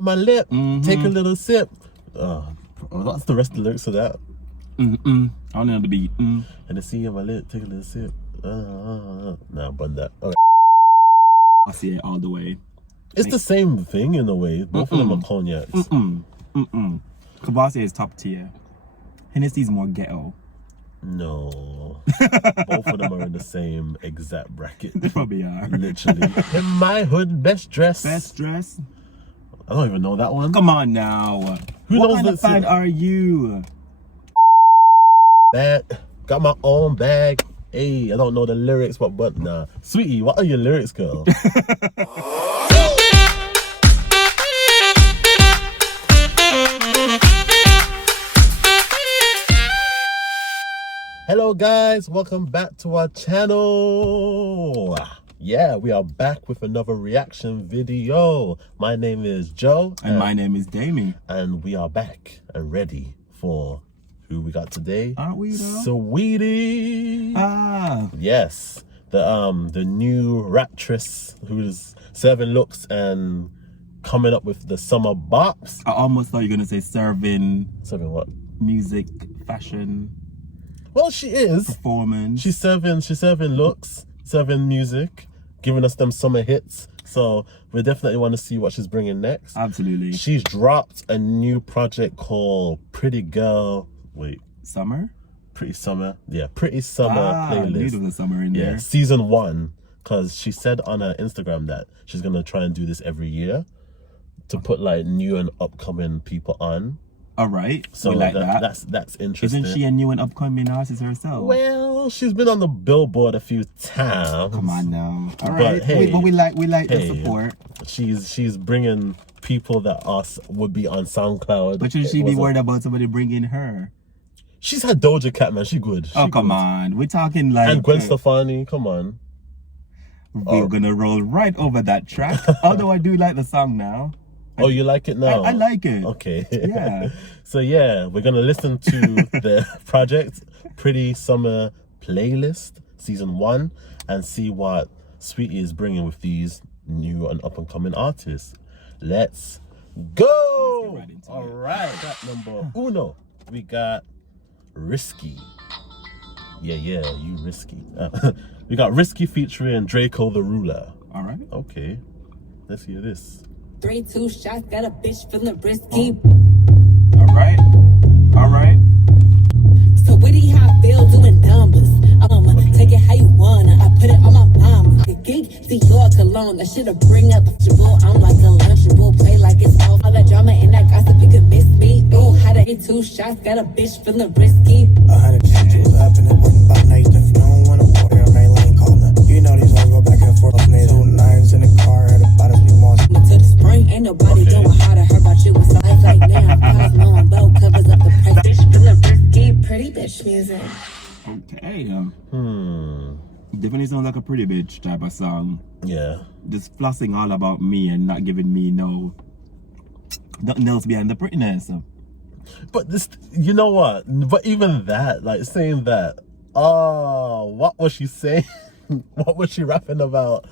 My lip, take a little sip. What's the rest of the lyrics to that? I don't know the beat. And the C on my lip, take a little sip. Nah, but that. Okay. I see it all the way. It's the same thing in a way. Both of them are cognacs. Kvasse is top tier. Hennessy's more ghetto. No. Both of them are in the same exact bracket. They probably are. Literally. In my hood, best dress. Best dress? I don't even know that one. Come on now. Who what knows kind of fan are you? That got my own bag. Hey, I don't know the lyrics, but nah. Sweetie, what are your lyrics, girl? Hello guys, welcome back to our channel. Yeah, we are back with another reaction video. My name is Joe. And my name is Damie. And we are back and ready for who we got today. Aren't we though? Saweetie. Yes. The new raptress who's serving looks and coming up with the summer bops. I almost thought you were gonna say serving what? Music, fashion. Well, she is. Performance. She's serving looks, serving music, giving us them summer hits. So we definitely want to see what she's bringing next. Absolutely. She's dropped a new project called Pretty Summer? Pretty Summer. Yeah, Pretty Summer playlist. Of the summer in there. Season 1. Because she said on her Instagram that she's going to try and do this every year to put like new and upcoming people on. All right, so we like that. That's interesting. Isn't she a new and upcoming artist herself? Well, she's been on the Billboard a few times. Come on now. All right, but, hey, we like the support. She's bringing people that would be on SoundCloud. But should she be worried about somebody bringing her? She's had Doja Cat, man. She good. Come on, we're talking like and Gwen Stefani. Come on. We're gonna roll right over that track. Although I do like the song now. Oh, you like it now? I like it. Okay. Yeah. So yeah, we're gonna listen to the project Pretty Summer playlist season 1 and see what Saweetie is bringing with these new and up and coming artists. Let's go. Let's get right into All it. right. Track number 1. We got Risky. Yeah, you Risky. We got Risky featuring Draco the Ruler. All right. Okay. Let's hear this. 3, 2 shots, got a bitch feeling risky. All right. So witty how I feel doing numbers. Take it how you wanna. I put it on my mama. The geek, see your cologne. I should've bring up the ball. I'm like a lunchable, play like it's all that drama and that gossip. You could miss me. Ooh, how to hit 2 shots, got a bitch feeling risky. 100 jewels up and it wasn't about night. If you don't wanna walk there, my lane calling. You know these all go back and forth. 2 9s in the car, at about as we want. To the spring, ain't nobody doing how to heard about you. It's like now, Cosmo and Bo covers up the price. Bitch feeling risky, pretty bitch music. Okay. Definitely sounds like a pretty bitch type of song. Yeah. Just flossing all about me and not giving me nothing else behind the prettiness. But this, you know what? But even that, like saying that, what was she saying? What was she rapping about?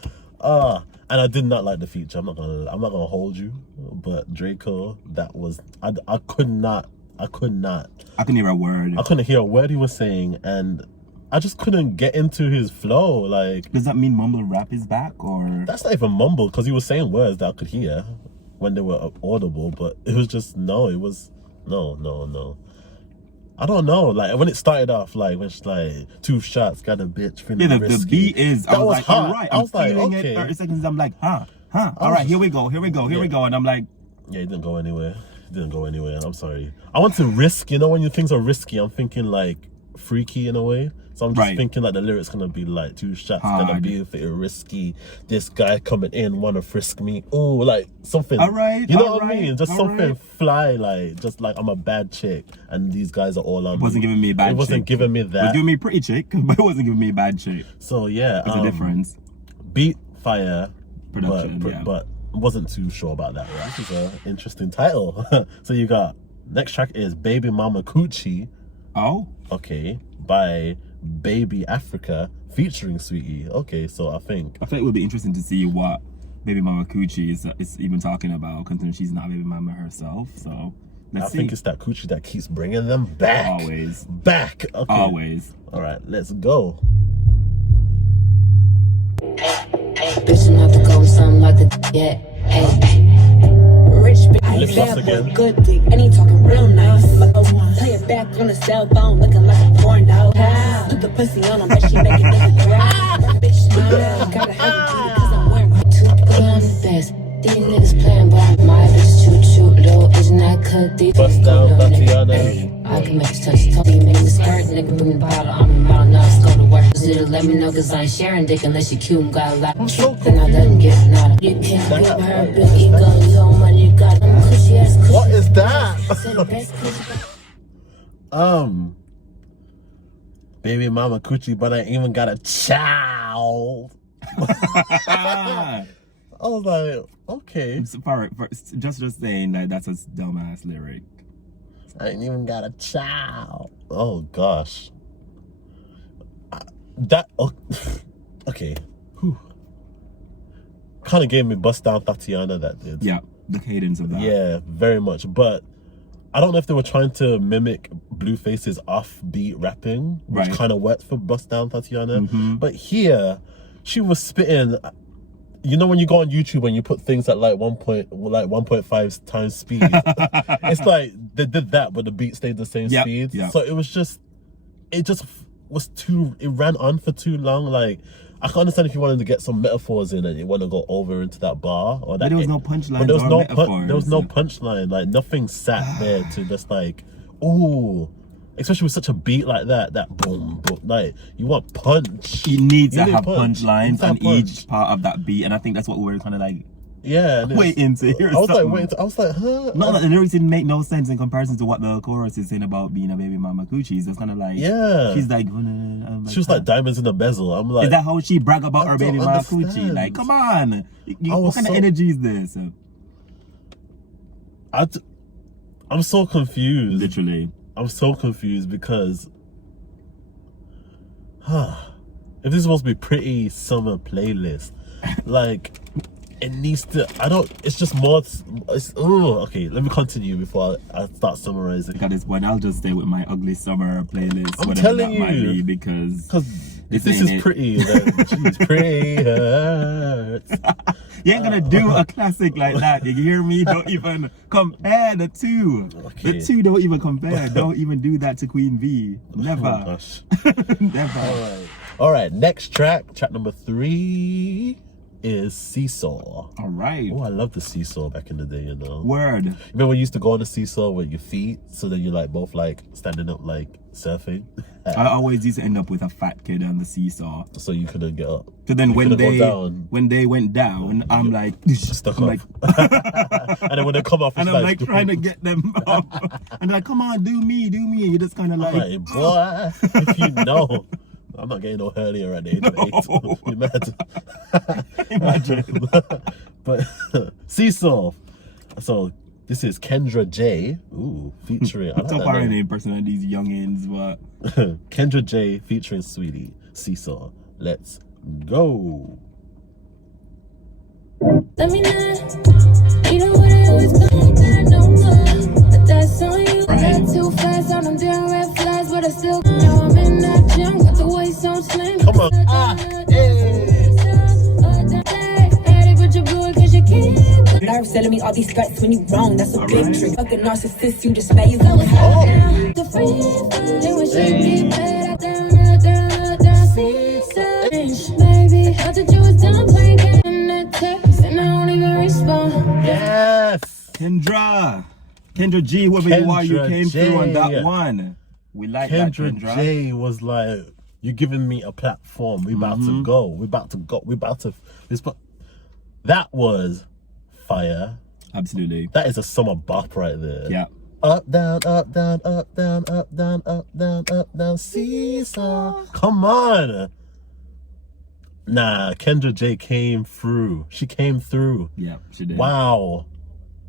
And I did not like the feature. I'm not gonna hold you. But Draco, that was I couldn't hear a word. I couldn't hear a word he was saying, and I just couldn't get into his flow. Like, does that mean mumble rap is back, or that's not even mumble, because he was saying words that I could hear when they were audible, but it was just no. I don't know. Like when it started off, like when she's like 2 shots, got a bitch feeling risky. The beat is. That was like, hot. all right, I was like, feeling okay. It. 30 seconds, I'm like, huh. All right, here we go, and I'm like, yeah, it didn't go anywhere. I'm sorry. I want to risk. You know, when things are risky, I'm thinking like freaky in a way. So I'm just thinking like the lyrics gonna be like 2 shots, gonna be if it risky. This guy coming in wanna frisk me. Oh, like something. All right. You know what I mean? Just something fly, like just like I'm a bad chick and these guys are all on. It wasn't giving me a bad chick. It wasn't giving me that. It was giving me pretty chick, but it wasn't giving me a bad chick. So yeah, there's a difference. Beat fire production, but wasn't too sure about that. Right? This is an interesting title. So you got next track is Baby Mama Coochie. Oh, okay, by Baby Africa featuring Saweetie. Okay, so I think it would be interesting to see what baby mama coochie is even talking about, considering she's not a baby mama herself. So let's see. I think it's that coochie that keeps bringing them back. Always. Back. Okay. Always. All right, let's go. Bitch, I'm not the go with something like the yeah. Hey. Rich bitch, Lift us bad boy, again. good dick, and he talking real nice. Play it back on the cell phone, looking like a porn dog. Put the pussy on him, bet she make it nigga grab. Bitch, smile, gotta have it beat it, cause I'm wearing my tooth. I'm the best. These niggas playing by my bitch, choo-choo, little is not cut deep. Bust down, Tatiana. I can make you touch the toe, make the skirt, nigga bring the bottle, I'm about now, let's go to work. Just let me know, cause I ain't sharing dick unless you cute and got a lot of shit. Then I doesn't get nada. You can't beat her, big ego, you don't money, you got them cushy ass cushy. What is that? Say the best cushy. Baby mama coochie, but I even got a child. I was like, okay. Just saying that that's a dumbass lyric. I ain't even got a child. Oh gosh. Okay. Kind of gave me bust down Tatiana, that did. Yeah, the cadence of that. Yeah, very much. But I don't know if they were trying to mimic Blueface's offbeat rapping, which kind of worked for bust down Tatiana. But here, she was spitting. You know when you go on YouTube and you put things at like 1.5 times speed, it's like they did that, but the beat stayed the same speed. Yeah. So it ran on for too long. Like, I can understand if you wanted to get some metaphors in and you want to go over into that bar or that. But there was no punchline. There was or no metaphors. there was no punchline. Like, nothing sat there to just like, ooh. Especially with such a beat like that boom, boom, like, you want punch. You need to have punch. punchlines on each part of that beat, and I think that's what we were kind of like waiting to hear. I was like, huh? No, the lyrics didn't make no sense in comparison to what the chorus is saying about being a baby mama coochie. So it's kind of like, she's like, she was like diamonds in the bezel. I'm like, is that how she brag about her baby mama understand. coochie? Like, come on, what kind of energy is this? I'm so confused. Literally. I'm so confused because, if this is supposed to be pretty summer playlist, like, it needs to. It's just more. Okay. Let me continue before I start summarizing. At this point, I'll just stay with my ugly summer playlist. I'm whatever telling that might you, be, because if this is pretty, then geez, pretty hurts. You ain't gonna do a classic like that. You hear me? Don't even compare the two. Okay. The two don't even compare. Don't even do that to Queen V. Never. Oh gosh. Never. All right. Next track number 3 is Seesaw. All right. Oh, I love the seesaw back in the day, you know. Word. Remember when you used to go on the seesaw with your feet, so then you're like both like standing up like surfing? I always used to end up with a fat kid on the seesaw. So you couldn't get up. So then when they went down, I'm like stuck up. And then when they come off, and I'm like trying to get them up. And they're like, come on, do me. And you're just kind of like, boy, if you know. I'm not getting no earlier at the age of 8. Imagine. But Seesaw. So this is Kendra J. Ooh, featuring. I don't know any person of these youngins, but Kendra J featuring Saweetie. Seesaw. Let's go. Let me know. You know what I always got no more. But that's on you. I got too fast on them damn red flags, but I still know I'm in that gym. Got the waist so slim. Come on. Nerves telling me all these threats when you wrong, that's a big trick. Fucking narcissist, you just made you go down. The free, they want shit get down, maybe I thought you was done playing game in that text, and I don't even respond. Yes. Kendra G, whoever you are, you came through on that one. We like that, Kendra. J was like, you're giving me a platform. We about to go. We about to. That was fire. Absolutely. That is a summer bop right there. Yeah. Up, down, up, down, up, down, up, down, up, down, up, down, seesaw. Come on. Nah, Kendra J came through. She came through. Yeah, she did. Wow.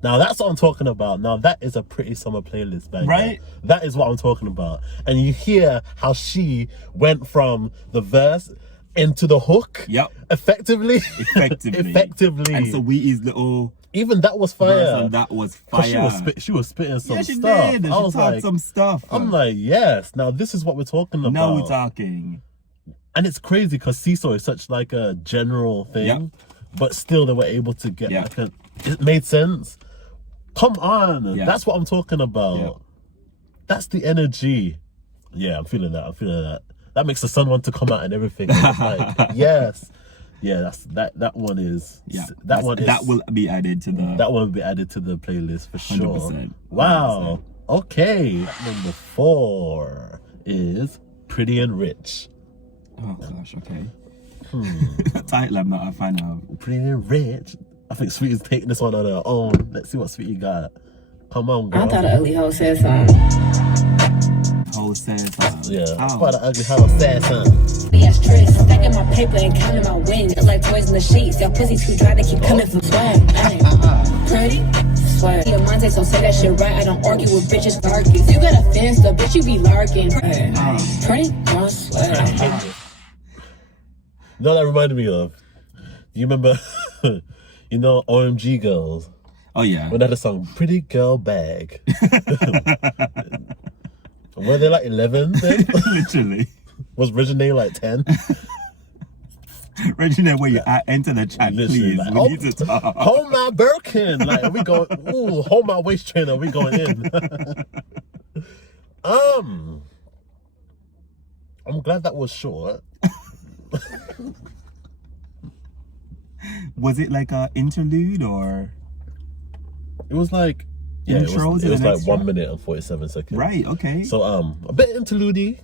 Now that's what I'm talking about. Now that is a pretty summer playlist, banger. Right? That is what I'm talking about. And you hear how she went from the verse. into the hook. Yep. Effectively. Effectively. And Saweetie's little even that was fire. That was 'Cause fire. She was spitting some she stuff. did. I She was talked like, some stuff. I'm like, yes. Now this is what we're talking about. Now we're talking. And it's crazy because seesaw is such like a general thing, but still they were able to get like it made sense. Come on, that's what I'm talking about. That's the energy. Yeah, I'm feeling that. That makes the sun want to come out and everything. Like, yes. Yeah, that one is that will be added to the playlist for sure. 100%. Wow. 100%. Okay. Number 4 is Pretty and Rich. Oh gosh, okay. Title I'm not a fan of. Pretty and Rich. I think Sweetie's taking this one on her own. Let's see what Sweetie got. Come on, girl. I thought an ugly hoe said something. Hoe said something. Yeah, I thought an ugly hoe said something. Yeah, stress. Stacking my paper and counting my wins. It's like toys in the sheets. Your pussy too dry to keep coming from swag. Pretty? Swear. Your mind takes so say that shit right. I don't argue with bitches darkies. You got a fence, the bitch you be larking. Pretty? I swear. You know what that reminded me of? You remember, you know, OMG Girls? Oh, yeah. When they had a song, Pretty Girl Bag. Were they like 11 then? Literally. Was Regine like 10? Regine, where you enter the chat, literally, please. like, we need to talk. Hold my Birkin. Like, are we going, ooh, hold my waist trainer. We going in. I'm glad that was short. Was it like a interlude or? It was like, yeah, intros it was like 1 minute and 47 seconds. Right, okay. So a bit interlude-y.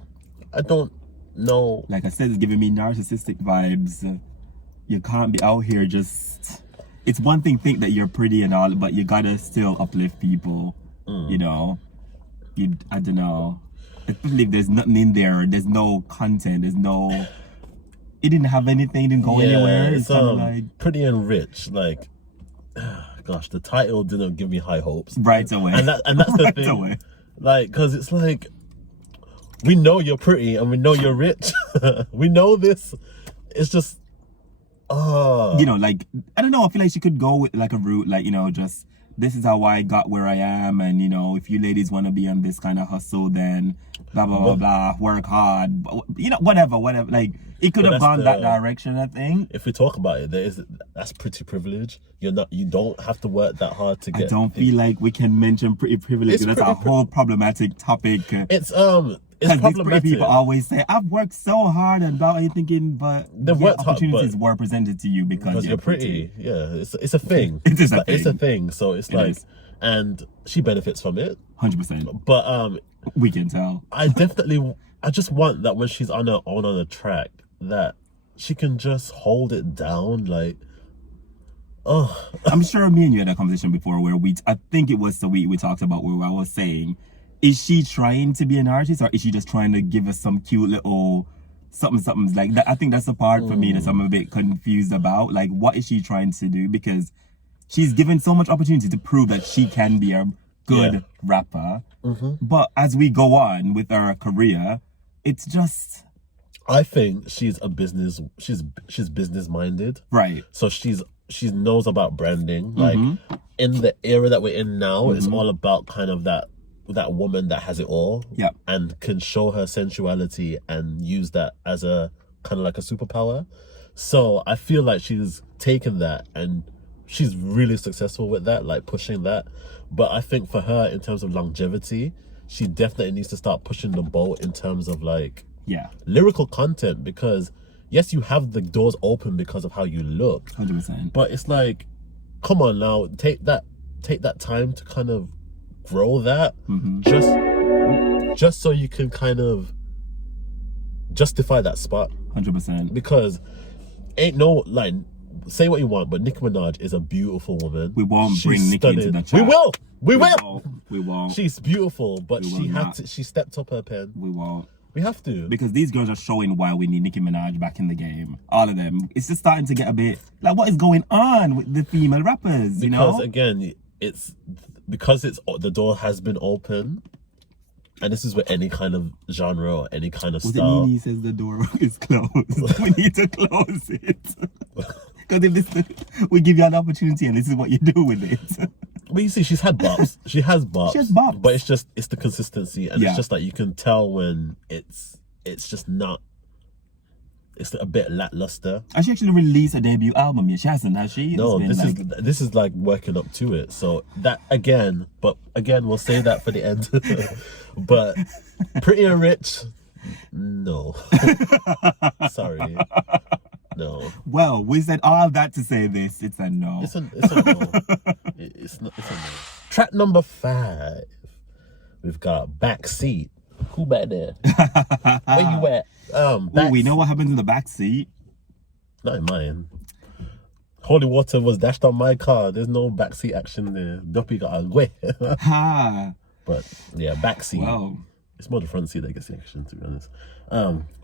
I don't know. Like I said, it's giving me narcissistic vibes. You can't be out here just. It's one thing think that you're pretty and all, but you gotta still uplift people. You know, I don't know. Especially if there's nothing in there, there's no content, there's no. It didn't have anything, didn't go anywhere. It's kind of like Pretty and Rich. Like, gosh, the title didn't give me high hopes. Right away. And that's the Right thing. away. Like, because it's like, we know you're pretty and we know you're rich. We know this. It's just, you know, like, I don't know. I feel like she could go with like a route, like, you know, just this is how I got where I am. And, you know, if you ladies want to be on this kind of hustle, then blah, blah, blah, blah, work hard. You know, whatever. Like, it could have gone that direction, I think. If we talk about it, that's pretty privilege. You don't have to work that hard to get. I don't feel like we can mention pretty privilege. That's a whole problematic topic. It's these problematic. pretty people always say, I've worked so hard and about you thinking, but opportunities were presented to you because you're pretty. Yeah, it's a thing. It's a thing. So it's like, and she benefits from it. 100%. But we can tell. I just want that when she's on her own on a track, that she can just hold it down. Like, I'm sure me and you had a conversation before where I think it was Saweetie we talked about where I was saying, is she trying to be an artist or is she just trying to give us some cute little something like that? I think that's the part for me that I'm a bit confused about. Like, what is she trying to do? Because she's given so much opportunity to prove that she can be a good rapper. But as we go on with her career, it's just, I think she's business minded. Right. So she knows about branding. Like, in the era that we're in now, it's all about kind of that woman that has it all. Yeah. And can show her sensuality and use that as a kind of like a superpower. So I feel like she's taken that and she's really successful with that, like pushing that. But I think for her, in terms of longevity, she definitely needs to start pushing the boat in terms of like lyrical content, because yes, you have the doors open because of how you look. 100%. But it's like, come on now, take that time to kind of grow that, just so you can kind of justify that spot. 100%. Because ain't no, like, say what you want, but Nicki Minaj is a beautiful woman. We won't bring Nicki into the chat. We will. We won't. She's beautiful, but she stepped up her pen. We won't. We have to. Because these girls are showing why we need Nicki Minaj back in the game. All of them. It's just starting to get a bit like, what is going on with the female rappers, you know? Because again, the door has been open. And this is with any kind of genre or any kind of Was it style. Nene says the door is closed? We need to close it. Because if this, we give you an opportunity and this is what you do with it. But you see, she's had bops. She has bops. She has bops. But it's the consistency, and Yeah. it's just like you can tell when it's just not. It's a bit lackluster. Has she actually released a debut album yet? She hasn't, has she? It's No, been this is like working up to it. So that again, we'll say that for the end. But Pretty and Rich, no. Sorry, no. Well, we said all that to say this. It's a no. It's a no. It's a no. Track number 5. We've got Backseat. Who back there? Where you at? Ooh, we know what happens in the back seat. Not in mine. Holy water was dashed on my car. There's no backseat action there. Duppy got away. Ha! But yeah, backseat. Wow. It's more the front seat that gets the action, to be honest.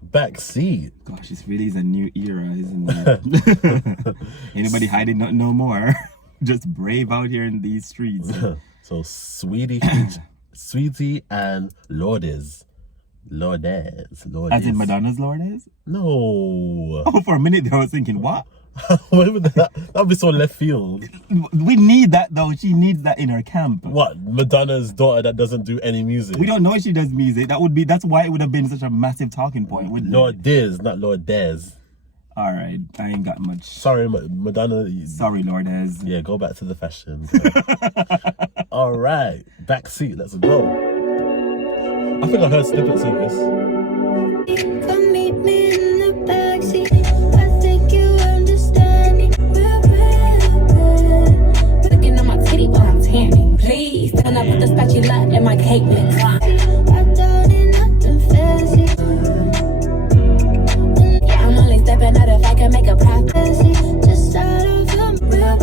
Backseat. Gosh, this really is a new era, isn't it? Anybody hiding nothing no more? Just brave out here in these streets. So Saweetie and Lourdes. As in Madonna's Lourdes? No. Oh, for a minute there I was thinking, what? What would that would be so left field. We need that though. She needs that in her camp. What? Madonna's daughter that doesn't do any music? We don't know if she does music. That's why it would have been such a massive talking point, wouldn't it? Lourdes, not Lourdes. All right, I ain't got much. Sorry, Madonna. Sorry, Lourdes. Yeah, go back to the fashion. All right, Backseat. Let's go. I think I heard snippets of this. Come meet me in the backseat. I think you understand me. Looking at my titty while I'm tanning. Please turn up with the spatula and my cake mix. I don't need nothing fancy. Yeah, I'm only stepping out if I can make a profit. Just out of real.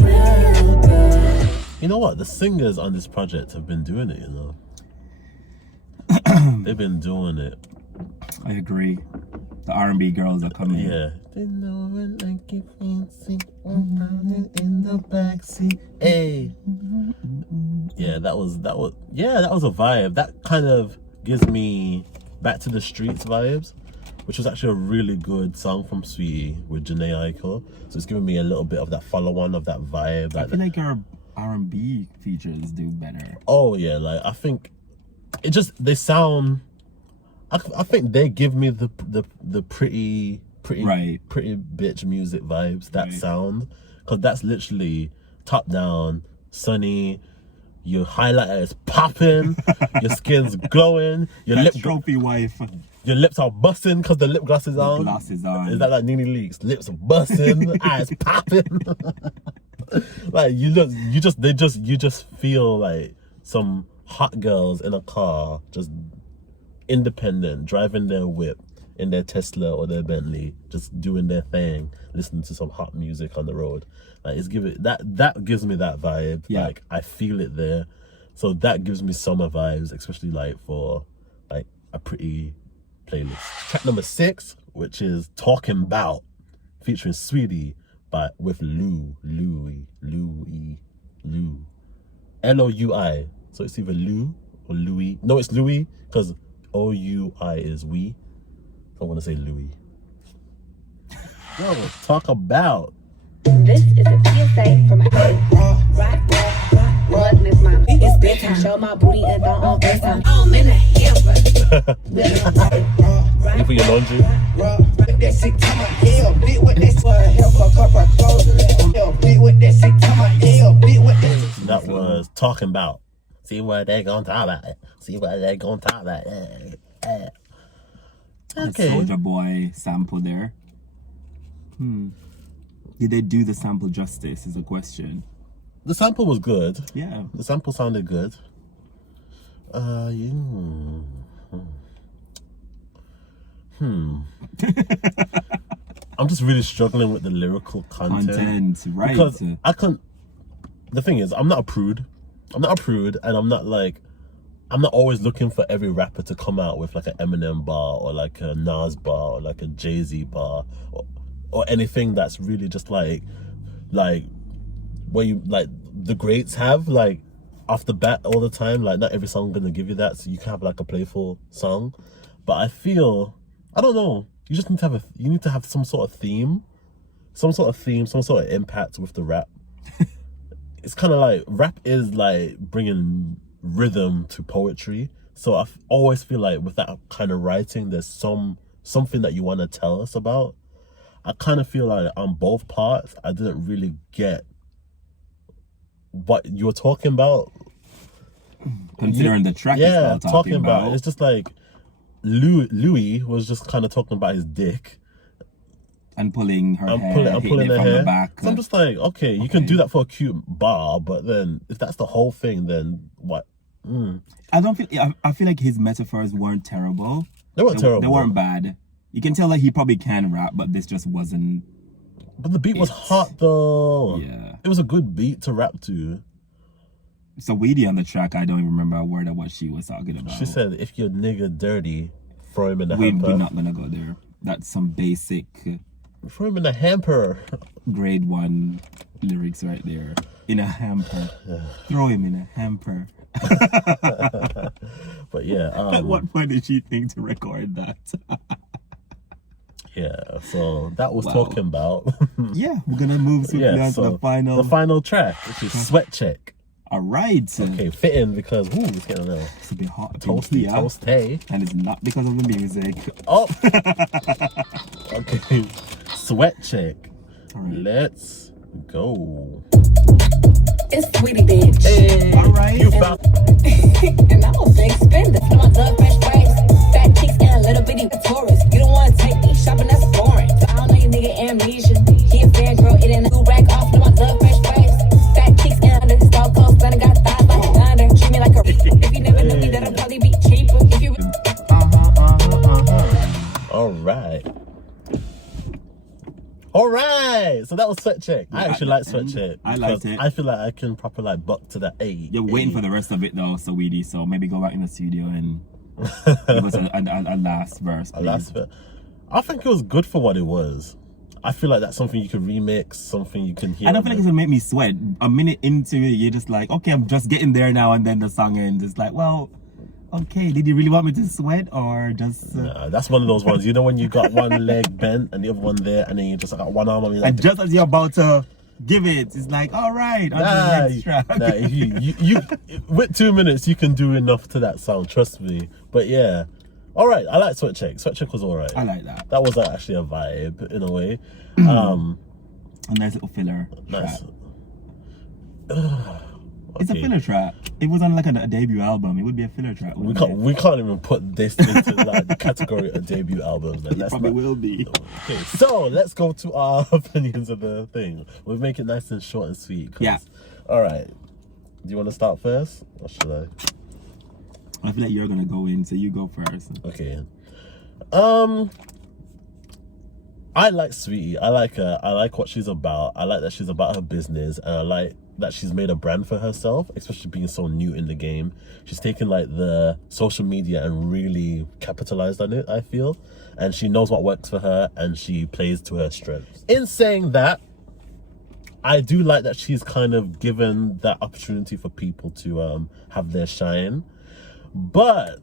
You know what? The singers on this project have been doing it, you know. They've been doing it. I agree. The R&B girls are coming. Yeah. They know it like you fancy. In the backseat. Hey. Yeah, that was a vibe. That kind of gives me Back to the Streets vibes, which was actually a really good song from Saweetie with Janae Aiko. So it's giving me a little bit of that follow-on of that vibe. I feel like our R&B features do better. Oh yeah, like I think it just they sound. I think they give me the pretty bitch music vibes. That sound, because that's literally top down, sunny. Your highlighter is popping, your skin's glowing, your Trophy wife. Your lips are busting because the lip gloss is on. Glasses on. Is that like Nene Leakes? Lips busting, eyes popping. Like you just feel like some hot girls in a car, just independent, driving their whip in their Tesla or their Bentley, just doing their thing, listening to some hot music on the road. Like that gives me that vibe. Yeah. Like I feel it there. So that gives me summer vibes, especially like for like a pretty playlist. Track number 6, which is Talking About, featuring Saweetie with Louis. L-O-U-I. So it's either Lou or Louis. No, it's Louis, because O-U-I is we. So I want to say Louis. Yo, Talk About. This is a PSA from my rock, miss mama. It's bedtime, show my booty and thong on FaceTime. I'm in the hamper. You for your laundry? That shit to my hell, bit with that help her cup her clothes. Bit with that shit to my hell, bit with that. That was Talking About. See what they gonna talk about. Okay. Soldier Boy sample there. Did they do the sample justice is a question. The sample was good. Yeah. The sample sounded good. I'm just really struggling with the lyrical content. Right. Because I can't. The thing is, I'm not a prude, and I'm not always looking for every rapper to come out with like an Eminem bar or like a Nas bar or like a Jay-Z bar or anything that's really just like where you like the greats have. Like off the bat all the time. Like not every song gonna give you that, so you can have like a playful song. But I feel, I don't know, you just need to have you need to have some sort of theme, some sort of impact with the rap. It's kind of like rap is like bringing rhythm to poetry. So I always feel like with that kind of writing, there's something that you want to tell us about. I kind of feel like on both parts, I didn't really get what you were talking about. Considering the track is all talking about. It's just like Louis was just kind of talking about his dick. And pulling her hair, pulling her from hair. the back. So I'm just like, okay, you can do that for a cute bar, but then if that's the whole thing, then what? I feel like his metaphors weren't terrible. They weren't terrible. They weren't bad. You can tell that he probably can rap, but this just wasn't. But the beat was hot though. Yeah. It was a good beat to rap to. Saweetie on the track, I don't even remember a word of what she was talking about. She said, if your nigga dirty, throw him in the We're hamper. not gonna go there. That's some basic Throw him in the hamper. grade 1 lyrics right there. In a hamper. Throw him in a hamper. But yeah. At what point did she think to record that? Yeah, so that was Wow. talking about. Yeah, we're gonna move swiftly on to the final track, which is Sweat Check. All right. Okay, fitting because it's getting a little It's a bit hot up in toasty, here, toasty. and it's not because of the music. Oh, okay. Sweat Check. All right. Let's go. It's Saweetie, bitch. Hey, All right. You found. And I'm a big spender. I'm a love fresh price. Fat chicks and a little bitty tourist. You don't want to take me shopping, that's boring. So I don't know your nigga amnesia. He a fan girl, it ain't a new rack off. I'm a love fresh price. Fat chicks and a stall close, but I got thighs like thunder. Treat me like a. If you never knew me, that'll probably be cheaper. If you. All right. So that was Sweat Check. I actually like Sweat Check. I liked because it. I feel like I can proper like buck to that 8. You're waiting for the rest of it though, Saweetie. So maybe go back in the studio and give us a last verse, please. Last bit. I think it was good for what it was. I feel like that's something you can remix, something you can hear. I don't feel like it's gonna make me sweat. A minute into it, you're just like, okay, I'm just getting there now, and then the song ends. It's like, well, okay, did you really want me to sweat or just? Nah, that's one of those ones. You know when you got one leg bent and the other one there, and then you just got one arm on me. Like, And just as you're about to give it, it's like, all right, on to the next track. nah, you with 2 minutes you can do enough to that song. Trust me. But yeah, all right. I like Sweat Check. Sweat Check was all right. I like that. That was actually a vibe in a way. A nice little filler Nice. track. It's a Okay. filler track. It was on like a debut album. It would be a filler track. We can't even put this into like the category of debut albums. Then. It That's probably not, will be. Okay, so let's go to our opinions of the thing. We'll make it nice and short and sweet. Yeah. All right. Do you want to start first, or should I? I feel like you're gonna go in, so you go first. Okay. I like Saweetie. I like her. I like what she's about. I like that she's about her business, and I like that she's made a brand for herself, especially being so new in the game. She's taken like the social media and really capitalized on it, I feel. And she knows what works for her, and she plays to her strengths. In saying that, I do like that she's kind of given that opportunity for people to have their shine. But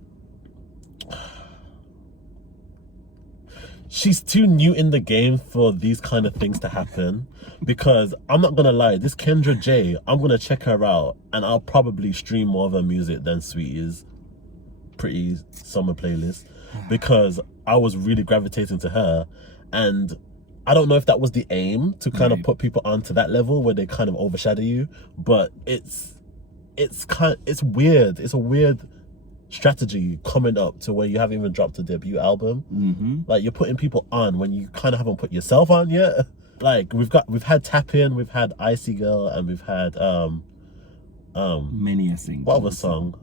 she's too new in the game for these kind of things to happen, because I'm not gonna lie, this Kendra J, I'm gonna check her out and I'll probably stream more of her music than Saweetie's Pretty Summer playlist, because I was really gravitating to her, and I don't know if that was the aim to kind of put people onto that level where they kind of overshadow you, but it's weird. It's a weird strategy coming up to where you haven't even dropped a debut album. Like, you're putting people on when you kind of haven't put yourself on yet. Like, we've had Tap In, we've had Icy Girl, and we've had Many a single. what other song?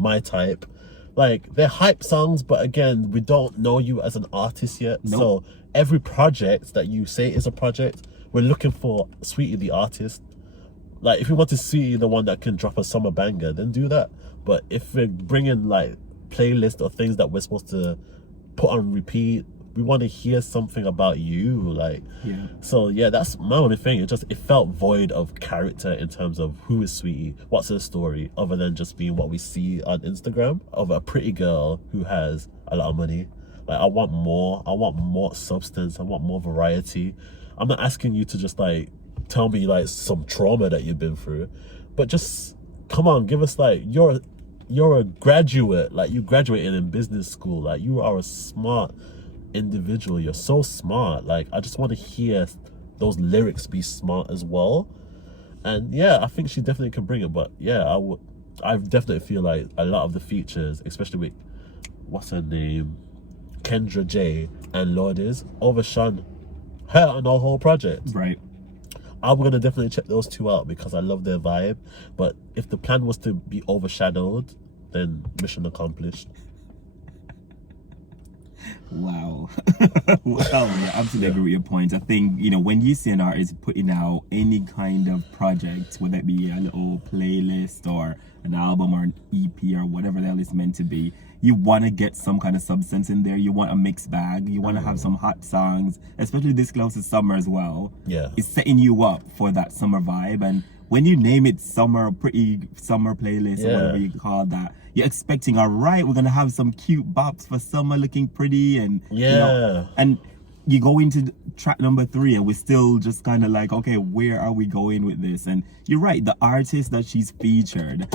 My Type. Like, they're hype songs, but again, we don't know you as an artist yet. Nope. So every project that you say is a project, we're looking for Saweetie the artist. Like, if we want to see the one that can drop a summer banger, then do that. But if we're bringing like playlists or things that we're supposed to put on repeat we want to hear something about you, like. Yeah. So yeah, that's my only thing. It felt void of character in terms of who is Saweetie, what's her story, other than just being what we see on Instagram of a pretty girl who has a lot of money. Like, I want more substance, I want more variety. I'm not asking you to just like tell me like some trauma that you've been through, but just come on, give us like you're a graduate, like you graduated in business school, like you are a smart individual, you're so smart. Like, I just want to hear those lyrics be smart as well. And yeah, I think she definitely can bring it. But yeah, I definitely feel like a lot of the features, especially with what's her name, Kendra J and Lourdes, overshone her on the whole project. Right. I'm gonna definitely check those two out because I love their vibe. But if the plan was to be overshadowed, then mission accomplished. Wow. Well, yeah, absolutely agree with your point. I think, you know, when you see an artist putting out any kind of project, whether it be a little playlist or an album or an EP or whatever the hell it's meant to be, you want to get some kind of substance in there. You want a mixed bag. You want to have some hot songs, especially this close to summer as well. Yeah. It's setting you up for that summer vibe. And when you name it Pretty Summer playlist or whatever you call that, you're expecting, all right, we're going to have some cute bops for summer looking pretty. And, you know, and you go into track number 3 and we're still just kind of like, okay, where are we going with this? And you're right, the artist that she's featured,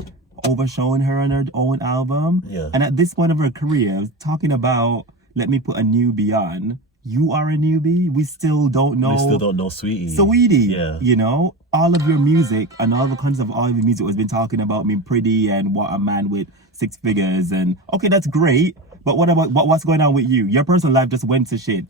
overshowing her on her own album. Yeah. And at this point of her career, talking about, let me put a newbie on. You are a newbie. We still don't know. We still don't know Saweetie. Saweetie, you know, all of your music and all the content of all of your music has been talking about me pretty and what a man with 6 figures. And okay, that's great. But what about what's going on with you? Your personal life just went to shit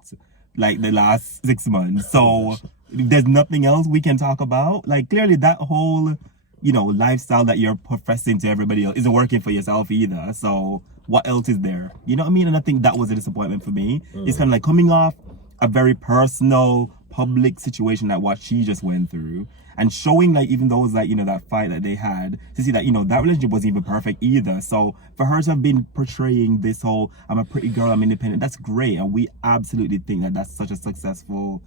like the last 6 months. So there's nothing else we can talk about. Like, clearly that whole, you know, lifestyle that you're professing to everybody else isn't working for yourself either. So what else is there? You know what I mean? And I think that was a disappointment for me. It's kind of like coming off a very personal, public situation like what she just went through, and showing like even those like, you know, that fight that they had, to see that, you know, that relationship wasn't even perfect either. So for her to have been portraying this whole, I'm a pretty girl, I'm independent, that's great. And we absolutely think that that's such a successful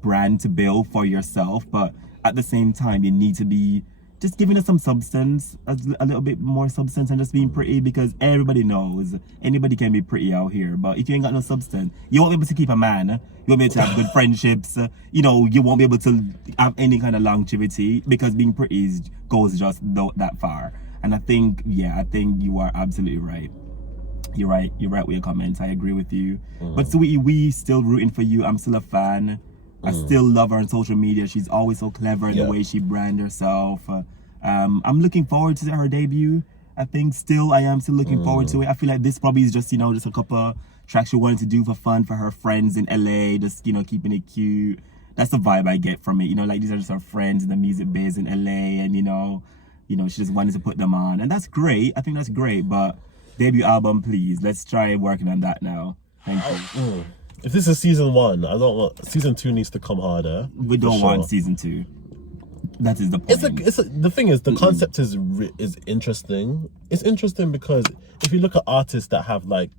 brand to build for yourself. But at the same time, you need to be just giving us some substance, a little bit more substance, and just being pretty, because everybody knows anybody can be pretty out here. But if you ain't got no substance, you won't be able to keep a man. You won't be able to have good friendships. You know, you won't be able to have any kind of longevity, because being pretty goes just that far. And I think, yeah, I think you are absolutely right. You're right with your comments. I agree with you. But Saweetie, we still rooting for you. I'm still a fan. I still love her on social media. She's always so clever in the way she brands herself. I'm looking forward to her debut. I am still looking forward to it. I feel like this probably is just, you know, just a couple of tracks she wanted to do for fun for her friends in LA, just, you know, keeping it cute. That's the vibe I get from it. You know, like, these are just her friends in the music biz in LA, and you know, she just wanted to put them on. And that's great. I think that's great. But debut album, please. Let's try working on that now. Thank you. If this is season 1, I don't want season 2 needs to come harder. We don't want season 2. That is the point. The thing is, the concept is interesting. It's interesting because if you look at artists that have like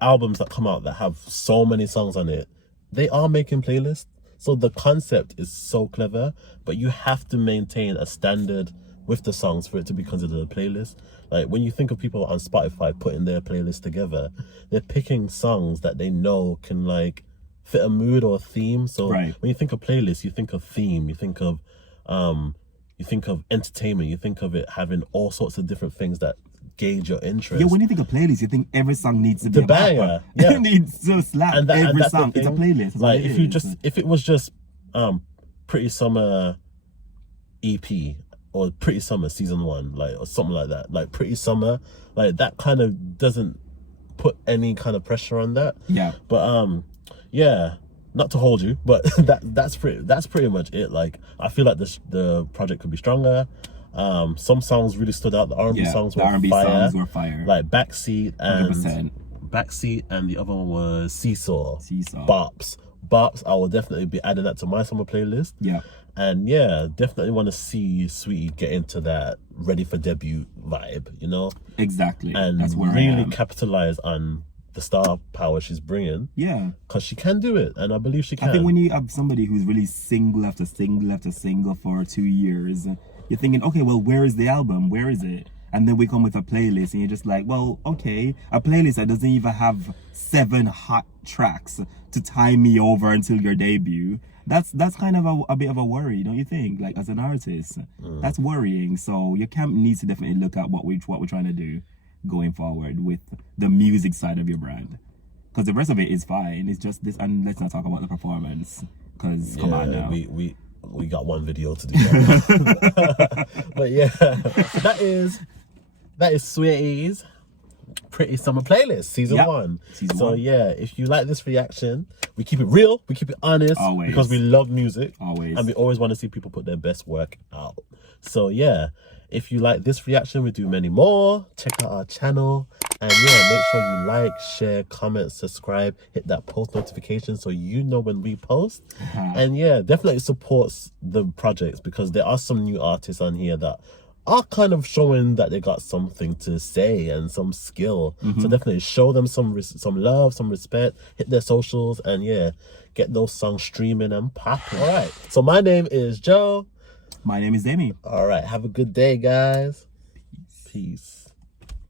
albums that come out that have so many songs on it, they are making playlists. So the concept is so clever, but you have to maintain a standard with the songs for it to be considered a playlist. Like, when you think of people on Spotify putting their playlist together, they're picking songs that they know can like fit a mood or a theme. So when you think of playlist, you think of theme, you think of entertainment, you think of it having all sorts of different things that gauge your interest. Yeah, when you think of playlist, you think every song needs to be a banger. Yeah. It needs to slap every song. It's a playlist. Like, if it was just Pretty Summer EP, or Pretty Summer season 1, like, or something like that, like Pretty Summer, like, that kind of doesn't put any kind of pressure on that. Yeah. But yeah, not to hold you, but that's pretty much it. Like, I feel like the project could be stronger. Some songs really stood out. The R&B songs were fire. Like Backseat and 100%. Backseat, and the other one was Seesaw. Bops. I will definitely be adding that to my summer playlist. Yeah. And yeah, definitely want to see Saweetie get into that ready for debut vibe, you know? Exactly. And that's where really capitalize on the star power she's bringing. Yeah. Because she can do it, and I believe she can. I think when you have somebody who's really single after single after single for 2 years, you're thinking, okay, well, where is the album? Where is it? And then we come with a playlist, and you're just like, well, okay, a playlist that doesn't even have 7 hot tracks to tie me over until your debut. That's kind of a bit of a worry, don't you think? Like, as an artist, that's worrying. So your camp needs to definitely look at what we're trying to do going forward with the music side of your brand, because the rest of it is fine. It's just this, and let's not talk about the performance, because come on now. We got one video to do that. But yeah, that is Saweetie's Pretty Summer playlist, season 1. Season so 1. yeah, if you like this reaction, we keep it real, we keep it honest, Always. because we love music, Always. and we always want to see people put their best work out. So yeah, if you like this reaction, we do many more. Check out our channel, and yeah, make sure you like, share, comment, subscribe, hit that post notification so you know when we post. And yeah, definitely supports the projects, because there are some new artists on here that are kind of showing that they got something to say and some skill. So definitely show them some love, some respect, hit their socials, and yeah, get those songs streaming and popping. All right, so my name is Joe. My name is Damie. All right, have a good day, guys. Peace.